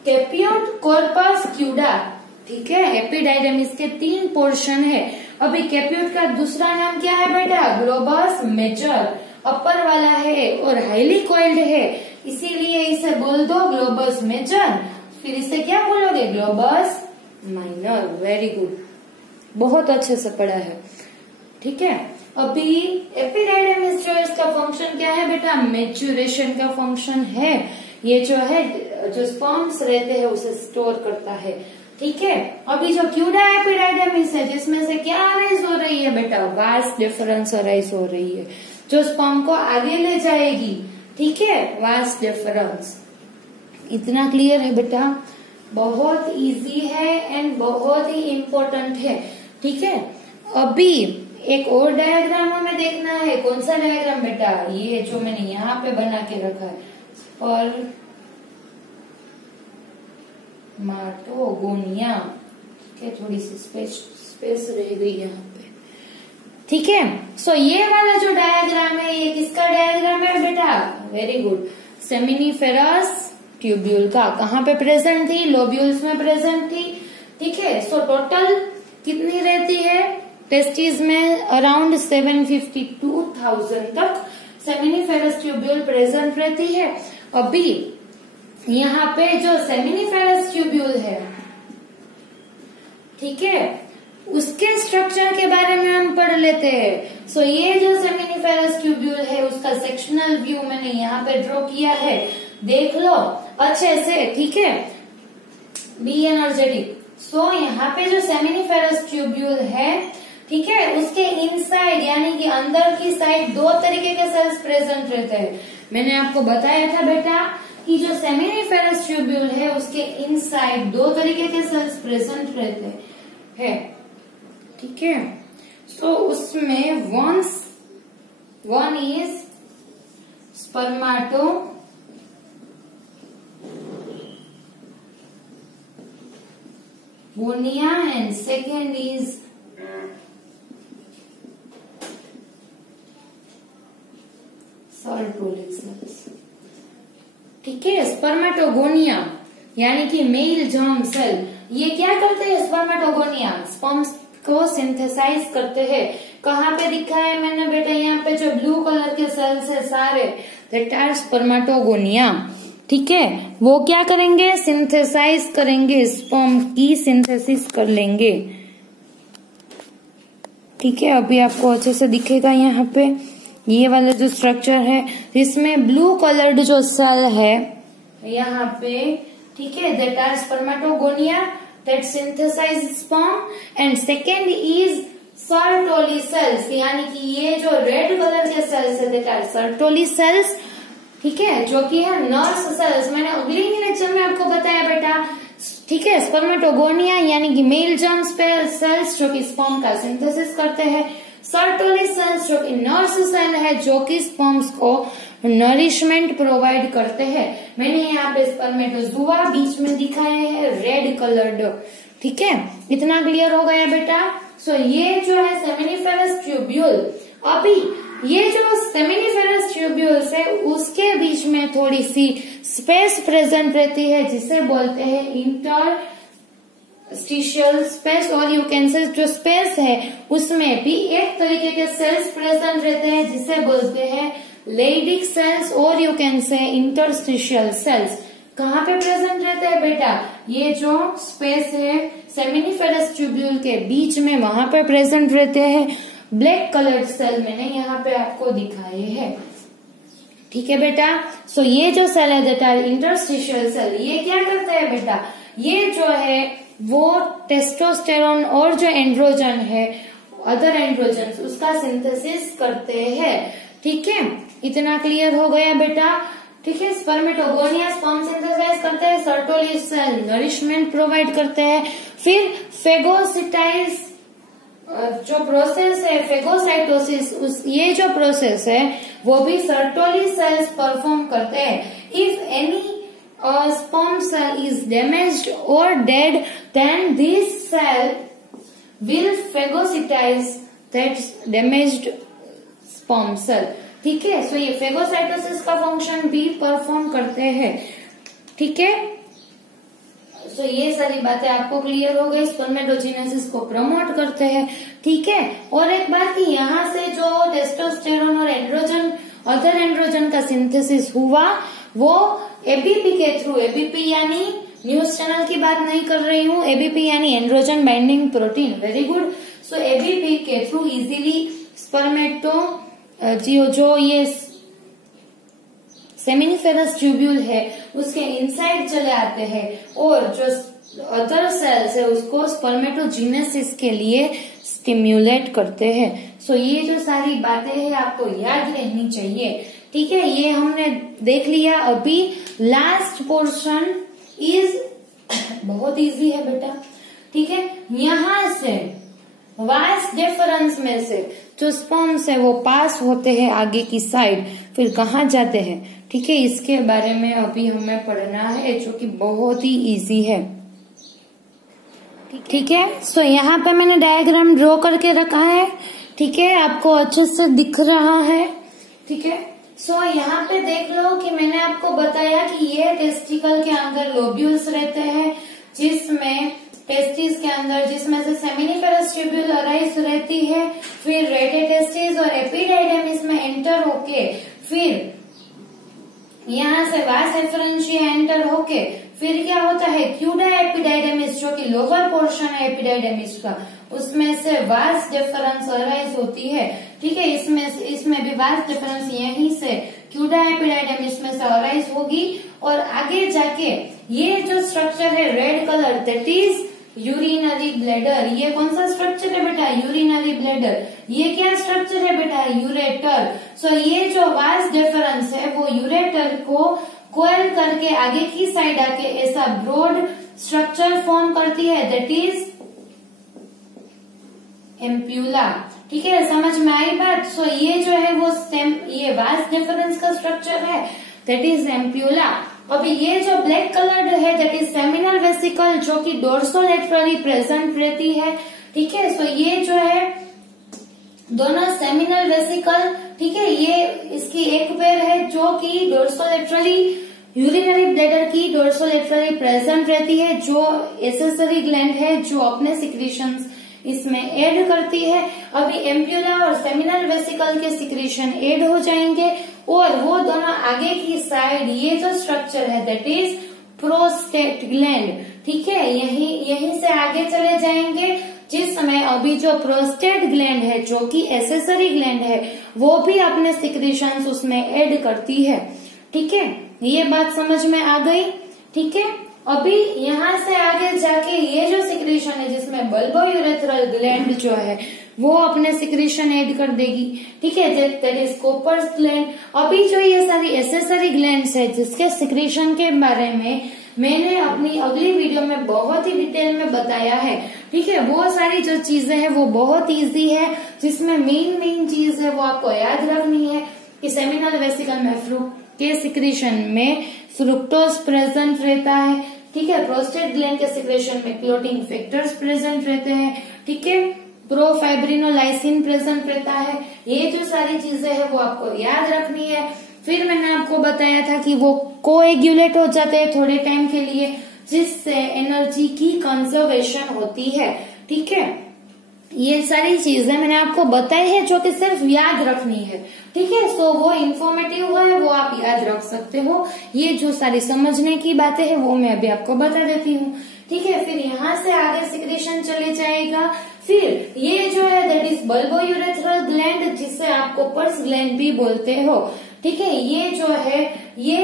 कैप्यूट, कॉर्पस, क्यूडा। ठीक है, एपिडाइडर्मिस के 3 पोर्शन है। अभी कैप्यूट का दूसरा नाम क्या है बेटा? ग्लोबस मेजर, अपर वाला है और हाईली कॉइल्ड है, इसीलिए इसे बोल दो ग्लोबस मेजर। फिर इसे क्या बोलोगे? Globus minor. वेरी गुड, बहुत अच्छे से पढ़ा है। ठीक है, अभी एपिडाइडर्मिस जो इसका फंक्शन क्या है बेटा? मैच्योरेशन का फंक्शन है। ये जो है जो स्पर्म्स रहते हैं उसे स्टोर करता है। ठीक है, अभी जो क्यूडा एपिडाइडर्मिस है जिसमें से क्या अराइज हो रही है बेटा? वास डिफरेंस अराइज हो रही है जो स्पर्म को आगे ले जाएगी। ठीक है, वास डिफरेंस। इतना क्लियर है बेटा? बहुत इजी है एंड बहुत ही इम्पोर्टेंट है। ठीक है, अभी एक और डायग्राम हमें देखना है। कौन सा डायग्राम बेटा? ये जो मैंने यहाँ पे बना के रखा है, और मार्टोगोनिया। ठीक है, थोड़ी सी स्पेस रह गई यहाँ पे। ठीक है, सो ये वाला जो डायग्राम है ये किसका डायग्राम है बेटा? वेरी गुड, सेमिनिफेरस ट्यूब्यूल का। कहाँ पे प्रेजेंट थी? लोब्यूल्स में प्रेजेंट थी। ठीक है, सो टोटल कितनी रहती है टेस्टिस में? अराउंड 752,000 तक सेमिनिफेरस ट्यूब्यूल प्रेजेंट रहती है। अभी यहाँ पे जो सेमिनिफेरस ट्यूब्यूल है, ठीक है, उसके स्ट्रक्चर के बारे में हम पढ़ लेते हैं। सो ये जो सेमिनिफेरस ट्यूब्यूल है उसका सेक्शनल व्यू मैंने यहाँ पे ड्रॉ किया है, देख लो अच्छे से। ठीक है, बी एनर्जेटिक। सो यहाँ पे जो सेमिनिफेरस ट्यूब्यूल है, ठीक है, उसके इनसाइड यानी कि अंदर की साइड 2 तरीके के सेल्स प्रेजेंट रहते हैं। मैंने आपको बताया था बेटा कि जो सेमिनिफेरस ट्यूब्यूल है उसके इनसाइड 2 तरीके के सेल्स प्रेजेंट रहते हैं। ठीक है, सो उसमें one is spermatogonia and second is Sertoli cells. ठीक है, स्पर्मेटोगोनिया यानी कि मेल जर्म सेल, ये क्या करते हैं? स्पर्मेटोगोनिया स्पर्म्स को सिंथेसाइज करते हैं। कहाँ पे दिखा है मैंने बेटा? यहाँ पे जो ब्लू कलर के सेल्स है सारे, दैट आर स्पर्मेटोगोनिया। ठीक है, वो क्या करेंगे? सिंथेसाइज करेंगे, स्पर्म की सिंथेसिस कर लेंगे। ठीक है, अभी आपको अच्छे से दिखेगा यहाँ पे ये वाला जो स्ट्रक्चर है, इसमें ब्लू कलर्ड जो सेल है यहाँ पे, ठीक है, that are spermatogonia that synthesize sperm. And second is Sertoli cells, यानी कि ये जो रेड कलर के सेल्स है दैट आर सर्टोली सेल्स। ठीक है, जो कि है नर्स सेल्स। मैंने अगले ही लेक्चर में आपको बताया बेटा। ठीक है, स्पर्मेटोगोनिया यानी कि मेल जर्म सेल्स जो कि स्पर्म का सिंथेसिस करते हैं। सर्टोली सेल्स जो कि नर्स सेल है जो कि स्पर्म्स को नरिशमेंट प्रोवाइड करते हैं। मैंने यहाँ पे स्पर्मेटोजुआ बीच में दिखाए हैं रेड कलर्ड। ठीक है, इतना क्लियर हो गया बेटा? सो ये जो है सेमिनिफेरस ट्यूब्यूल। अभी ये जो सेमिनिफेरस ट्यूब्यूल्स है उसके बीच में थोड़ी सी स्पेस प्रेजेंट रहती है जिसे बोलते हैं इंटरस्टिशियल स्पेस, और यू कैन से जो स्पेस है उसमें भी एक तरीके के सेल्स प्रेजेंट रहते हैं जिसे बोलते हैं लेडिक सेल्स, और you can say interstitial cells. कहाँ पे प्रेजेंट रहते हैं बेटा? ये जो स्पेस है सेमिनिफेरस ट्यूब्यूल के बीच में, वहां पे प्रेजेंट रहते हैं। ब्लैक कलर्ड सेल मैंने यहाँ पे आपको दिखाए हैं। ठीक है बेटा। सो ये जो सेल है दैट आर इंटरस्टिशियल सेल, ये क्या करते हैं बेटा, ये जो है वो टेस्टोस्टेरोन और जो एंड्रोजन है, अदर एंड्रोजन, उसका सिंथेसिस करते हैं। ठीक है, इतना क्लियर हो गया बेटा। ठीक है, स्पर्मेटोगोनिया स्पर्म सिंथेसाइज करते हैं, सर्टोली सेल नरिशमेंट प्रोवाइड करते हैं, फिर फेगोसिटाइज जो प्रोसेस है फेगोसाइटोसिस, ये जो प्रोसेस है वो भी सर्टोली सेल्स परफॉर्म करते हैं। If any sperm cell is damaged or dead, then this cell will phagocytize that damaged sperm cell। ठीक है, सो ये फेगोसाइटोसिस का फंक्शन भी परफॉर्म करते हैं। ठीक है, सो ये सारी बातें आपको क्लियर हो गई। स्पर्मेटोजेनेसिस को प्रमोट करते हैं। ठीक है, और एक बात कि यहाँ से जो टेस्टोस्टेरोन और एंड्रोजन, अदर एंड्रोजन का सिंथेसिस हुआ वो एबीपी के थ्रू, एबीपी यानी न्यूज चैनल की बात नहीं कर रही हूँ, एबीपी यानी androgen binding protein, very good. So ABP के थ्रू इजीली स्पर्मेटो जो ये सेमिनिफेरस ट्यूब्यूल है उसके इनसाइड चले आते हैं और जो अदर सेल्स है उसको स्पर्मेटोजेनेसिस के लिए स्टिम्युलेट करते हैं। सो ये जो सारी बातें हैं आपको याद रहनी चाहिए। ठीक है, ये हमने देख लिया। अभी लास्ट पोर्शन इज बहुत इजी है बेटा। ठीक है, यहां से वास डिफरेंस में से जो स्पर्म्स है वो पास होते हैं आगे की साइड, फिर कहाँ जाते हैं। ठीक है, इसके बारे में अभी हमें पढ़ना है जो कि बहुत ही इजी है। ठीक है, सो यहाँ पे मैंने डायग्राम ड्रॉ करके रखा है। ठीक है, आपको अच्छे से दिख रहा है। ठीक है, सो यहाँ पे देख लो कि मैंने आपको बताया कि ये टेस्टिकल के अंदर लोब्यूल्स रहते हैं, जिसमें टेस्टिस के अंदर जिसमें से सेमिनिफेरस ट्यूब्यूल अराइज रहती है, फिर रेडियोटेस्टिस और एपिडाइडेमिस में एंटर होके फिर यहाँ से वास एफरेंशिया एंटर होके फिर क्या होता है, क्यूडा एपिडाइडेमिस जो कि लोअर पोर्शन है एपिडाइडेमिस का, उसमें से वास डिफरेंस अराइज होती है। ठीक है, इसमें भी वास डिफरेंस यहीं से क्यूडा एपिडाइडेमिस में से अराइज होगी और आगे जाके ये जो स्ट्रक्चर है red colour that is urinary bladder. ये कौन सा स्ट्रक्चर है बेटा, यूरिनरी ब्लैडर। ये क्या स्ट्रक्चर है बेटा, यूरेटर। सो ये जो वास डिफरेंस है वो यूरेटर को कोयल करके आगे की साइड आके ऐसा ब्रॉड स्ट्रक्चर फॉर्म करती है दैट इज एम्प्यूला। ठीक है, समझ में आई बात। सो ये जो है वो ये वास डिफरेंस का स्ट्रक्चर है दैट इज एम्प्यूला। अभी ये जो ब्लैक कलर्ड है दैट इज सेमिनल वेसिकल जो कि डोर्सोलेटरली प्रेजेंट रहती है। ठीक है, सो ये जो है दोनों सेमिनल वेसिकल, ठीक है, ये इसकी एक पेयर है जो कि डोर्सोलेटरली यूरिनरी ब्लैडर की डोर्सोलेटरली प्रेजेंट रहती है, जो एसेसरी ग्लैंड है जो अपने सिक्रीशंस इसमें ऐड करती है। अभी एम्प्यूला और सेमिनल वेसिकल के सिक्रीशन ऐड हो जाएंगे और वो दोनों आगे की साइड ये जो स्ट्रक्चर है दैट इज प्रोस्टेट ग्लैंड। ठीक है, यहीं से आगे चले जाएंगे, जिस समय अभी जो प्रोस्टेट ग्लैंड है जो कि एसेसरी ग्लैंड है वो भी अपने सिक्रीशंस उसमें ऐड करती है। ठीक है, ये बात समझ में आ गई। ठीक है, अभी यहाँ से आगे जाके ये जो सिक्रीशन है जिसमें बल्बोयूरेथ्रल ग्लैंड जो है वो अपने सिक्रीशन ऐड कर देगी। ठीक है, दैट इज कोपर्स ग्लैंड। अभी जो ये सारी एसेसरी ग्लैंड्स है जिसके सिक्रीशन के बारे में मैंने अपनी अगली वीडियो में बहुत ही डिटेल में बताया है। ठीक है, वो सारी जो चीजें हैं वो बहुत इजी है, जिसमें मेन चीज है वो आपको याद रखनी है कि सेमिनल वेसिकल में के सिक्रीशन में फ्रुक्टोज प्रेजेंट रहता है। ठीक है, प्रोस्टेट ग्लैंड के सिक्रेशन में क्लोटिंग फैक्टर्स प्रेजेंट रहते हैं। ठीक है, प्रोफाइब्रिनोलाइसिन प्रेजेंट रहता है। ये जो सारी चीजें हैं वो आपको याद रखनी है। फिर मैंने आपको बताया था कि वो कोएग्युलेट हो जाते हैं थोड़े टाइम के लिए, जिससे एनर्जी की कंजर्वेशन होती है। ठीक है, ये सारी चीजें मैंने आपको बताई है जो कि सिर्फ याद रखनी है। ठीक है, सो वो इन्फॉर्मेटिव है, वो आप याद रख सकते हो। ये जो सारी समझने की बातें हैं वो मैं अभी आपको बता देती हूँ। ठीक है, फिर यहाँ से आगे सिक्रेशन चले जाएगा। फिर ये जो है दैट इज बल्बोयूरेथ्रल ग्लैंड, जिसे आप कोपर्स ग्लैंड भी बोलते हो। ठीक है, ये जो है ये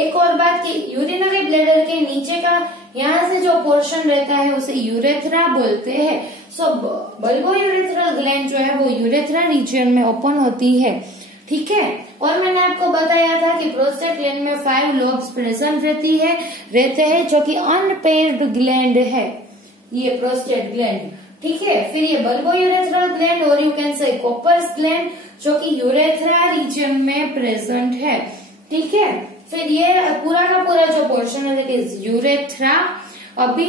एक और बात कि यूरिनरी ब्लैडर के नीचे का यहाँ से जो पोर्शन रहता है उसे यूरेथ्रा बोलते हैं। सो बल्बो यूरेथ्रल ग्लैंड जो है वो यूरेथ्रा रीजन में ओपन होती है। ठीक है, और मैंने आपको बताया था कि प्रोस्टेट ग्लैंड में 5 लोब्स प्रेजेंट रहते हैं जो कि अनपेयर्ड ग्लैंड है, ये प्रोस्टेट ग्लैंड। ठीक है, फिर ये बल्बो यूरेथ्रल ग्लैंड और यू कैन से कोपर्स ग्लैंड जो कि यूरेथ्रा रीजन में प्रेजेंट है। ठीक है, फिर ये पूरा का पूरा जो पोर्शन है दैट इज यूरेथ्रा। अभी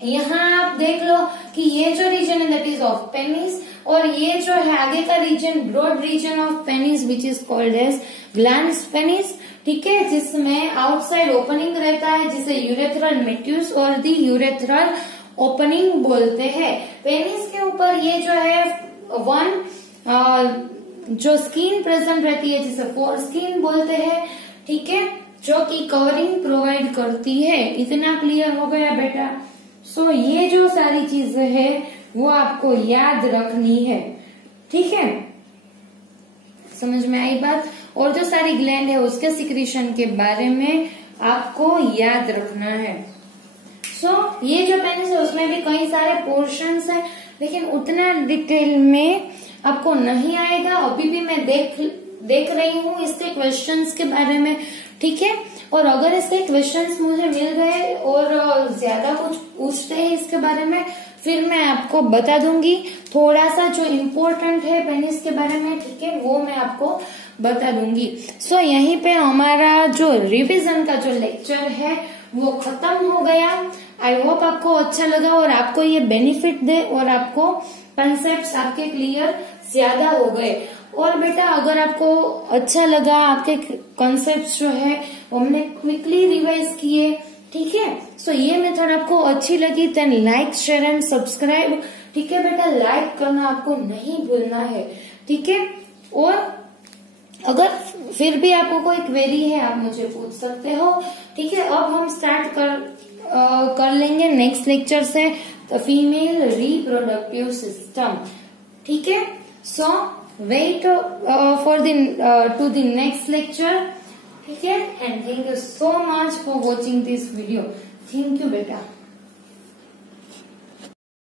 यहाँ आप देख लो कि ये जो रीजन है दैट इज ऑफ पेनिस, और ये जो है आगे का region broad region of penis which is called as glands penis. ठीक है, जिसमें आउटसाइड ओपनिंग रहता है जिसे यूरेथ्रल मेट्यूस और दी यूरेथ्रल ओपनिंग बोलते हैं। पेनिस के ऊपर ये जो है जो स्किन प्रेजेंट रहती है जिसे फोर स्किन बोलते हैं। ठीक है, जो कि कवरिंग प्रोवाइड करती है। इतना क्लियर हो गया बेटा? सो ये जो सारी चीजें है वो आपको याद रखनी है। ठीक है, समझ में आई बात? और जो सारी ग्लैंड है उसके सिक्रीशन के बारे में आपको याद रखना है। सो ये जो पेनिस है उसमें भी कई सारे पोर्शंस है, लेकिन उतना डिटेल में आपको नहीं आएगा। अभी भी मैं देख रही हूँ इसके क्वेश्चंस के बारे में। ठीक है, और अगर इसके क्वेश्चंस मुझे मिल गए और ज्यादा कुछ पूछते हैं इसके बारे में फिर मैं आपको बता दूंगी। थोड़ा सा जो इम्पोर्टेंट है पेनिस के बारे में, ठीक है, वो मैं आपको बता दूंगी। सो यहीं पे हमारा जो रिवीजन का जो लेक्चर है वो खत्म हो गया। आई होप आपको अच्छा लगा और आपको ये बेनिफिट दे और आपको कंसेप्ट आपके क्लियर ज्यादा हो गए। और बेटा अगर आपको अच्छा लगा, आपके कॉन्सेप्ट जो है वो हमने क्विकली रिवाइज किए। ठीक है, सो ये मेथड आपको अच्छी लगी then like share and subscribe. ठीक है बेटा, लाइक करना आपको नहीं भूलना है। ठीक है, और अगर फिर भी आपको कोई क्वेरी है आप मुझे पूछ सकते हो। ठीक है, अब हम स्टार्ट कर लेंगे नेक्स्ट लेक्चर से फीमेल रिप्रोडक्टिव सिस्टम। ठीक है, सो wait for the next lecture. ठीक है, and thank you so much for watching this video. Thank you बेटा।